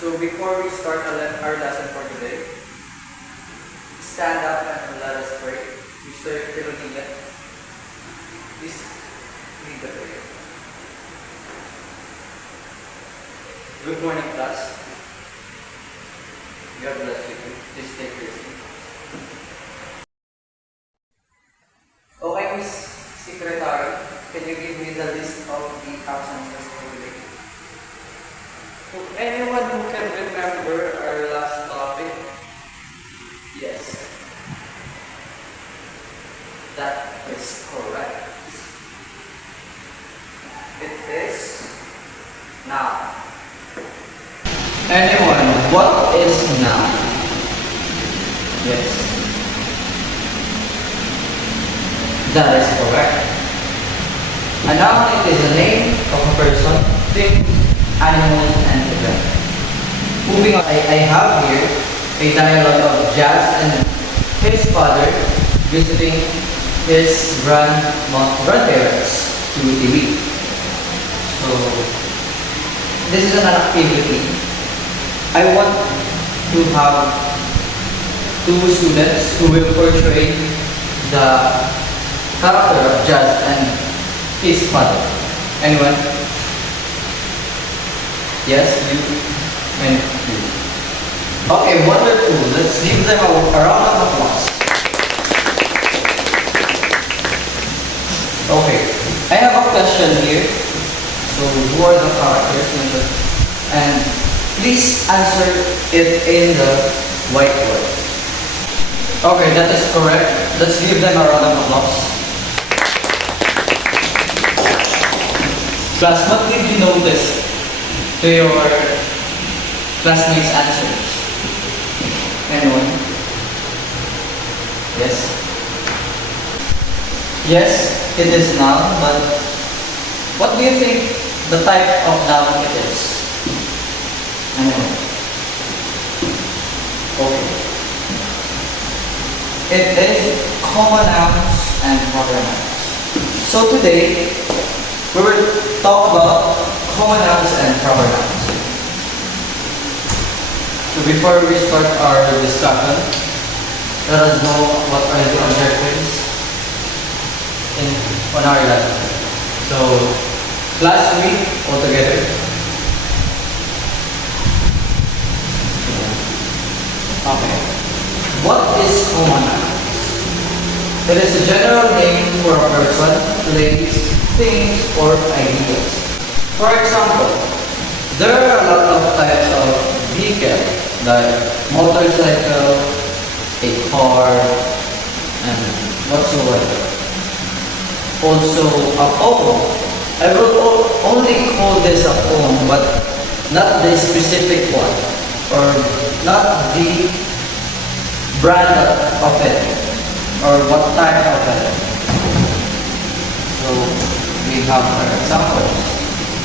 So before we start our lesson for today, stand up and let us pray. Mr. Filonilla, please lead the prayer. Good morning, class. God bless you. Please take your seat. Okay, Miss Secretary, can you give me the list of the absences for today? To anyone who can remember our last topic, yes, that is correct. It is now. Anyone, what is now? Yes, that is correct. A noun, it is a name of a person, thing, animal, and event. Moving on, I have here a dialogue of Jazz and his father visiting his grandparents to TV. So, this is an activity. I want to have two students who will portray the character of Jazz and his father. Anyone? Yes, you and you. Okay, wonderful. Let's give them a round of applause. Okay, I have a question here. So, who are the characters? And please answer it in the whiteboard. Okay, that is correct. Let's give them a round of applause. Class, what did you notice to your classmates' answers? Anyone? Yes? Yes, it is noun, but what do you think the type of noun it is? Anyone? Okay. It is common nouns and proper nouns. So today, we will talk about common nouns and proper nouns. So before we start our discussion, let us know what are the objectives on our lesson. So, class week altogether. Okay. What is common nouns? It is a general name for a person, place, things, or ideas. For example, there are a lot of types of vehicle, like motorcycle, a car, and whatsoever. Also, a phone. I will only call this a phone, but not the specific one, or not the brand of it, or what type of it. So, we have, for example,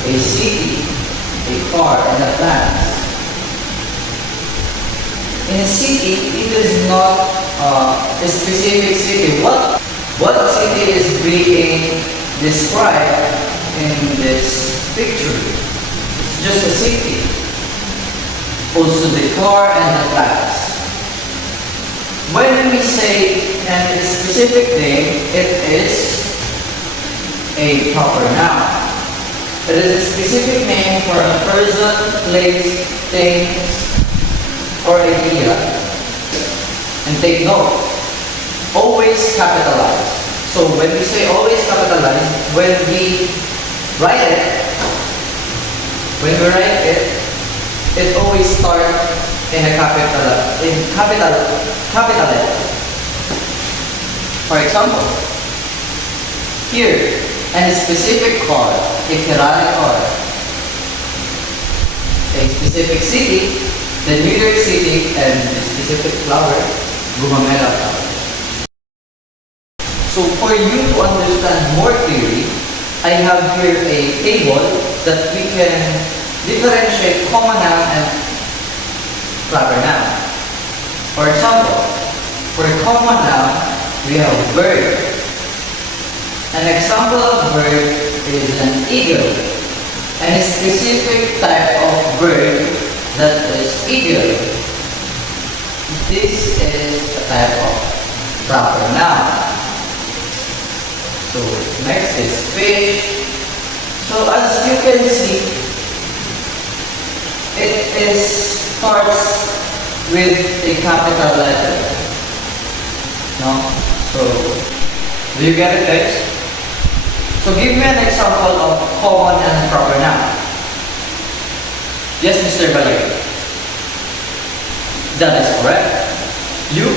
a city, a car, and a plant. In a city, it is not a specific city. What city is being described in this picture? It's just a city. Also the car and the plants. When we say a specific name, it is a proper noun. It is a specific name for a person, place, things, or idea. And take note, always capitalize. So when we say always capitalize, when we write it, it always starts in a capital letter. For example, here, and a specific car, a Ferrari car. A specific city, the New York City, and the specific flower, Gumamela flower. So for you to understand more clearly, I have here a table that we can differentiate common noun and proper noun. For example, for common noun, we have bird. An example of bird is an eagle, and a specific type of bird that is idiot. This is a type of proper noun. So next is fish. So as you can see, it starts with a capital letter. No? So, do you get it, guys? So give me an example of common and proper noun. Yes, Mr. Balaguer. That is correct. You?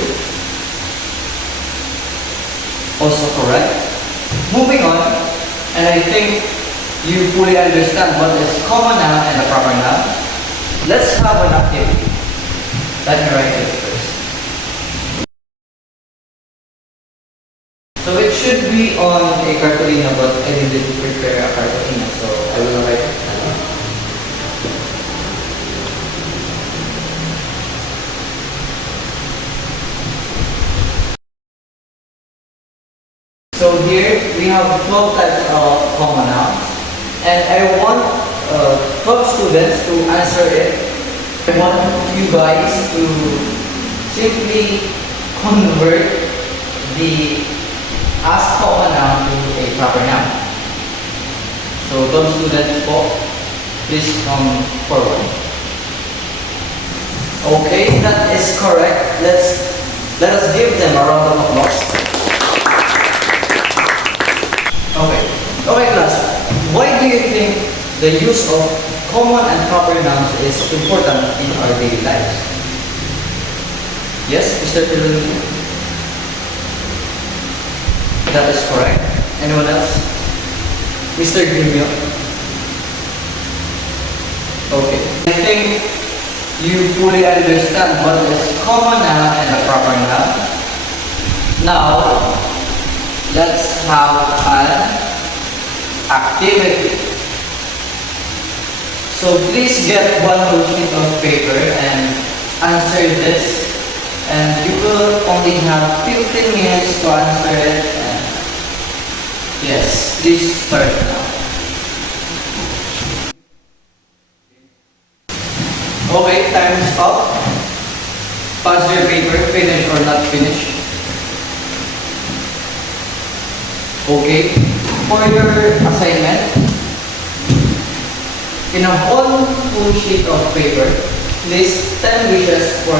Also correct. Moving on, and I think you fully understand what is common noun and a proper noun. Let's have an activity. Let me write it first. So it should be on a cartolina, but I didn't prepare a cartolina, so I will write it down. So here we have 12 types of common nouns, and I want 12 students to answer it. I want you guys to simply convert the as common noun to a proper noun. So 12 students po, please come forward. Okay, that is correct. Let us give them a round of applause. Okay class, why do you think the use of common and proper nouns is important in our daily lives? Yes, Mr. Pilulino? That is correct. Anyone else? Mr. Grimio? Okay. I think you fully understand what is common noun and a proper noun. Now, let's have an activity. So please get one whole sheet of paper and answer this. And you will only have 15 minutes to answer it. And yes, please start now. Okay, time is up. Pass your paper, finish or not finish. Okay, for your assignment, in a whole full sheet of paper, list 10 wishes for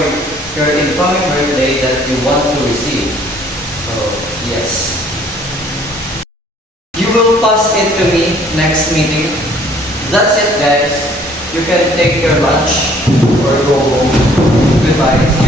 your incoming birthday that you want to receive. So, yes. You will pass it to me next meeting. That's it, guys. You can take your lunch or go home. Goodbye.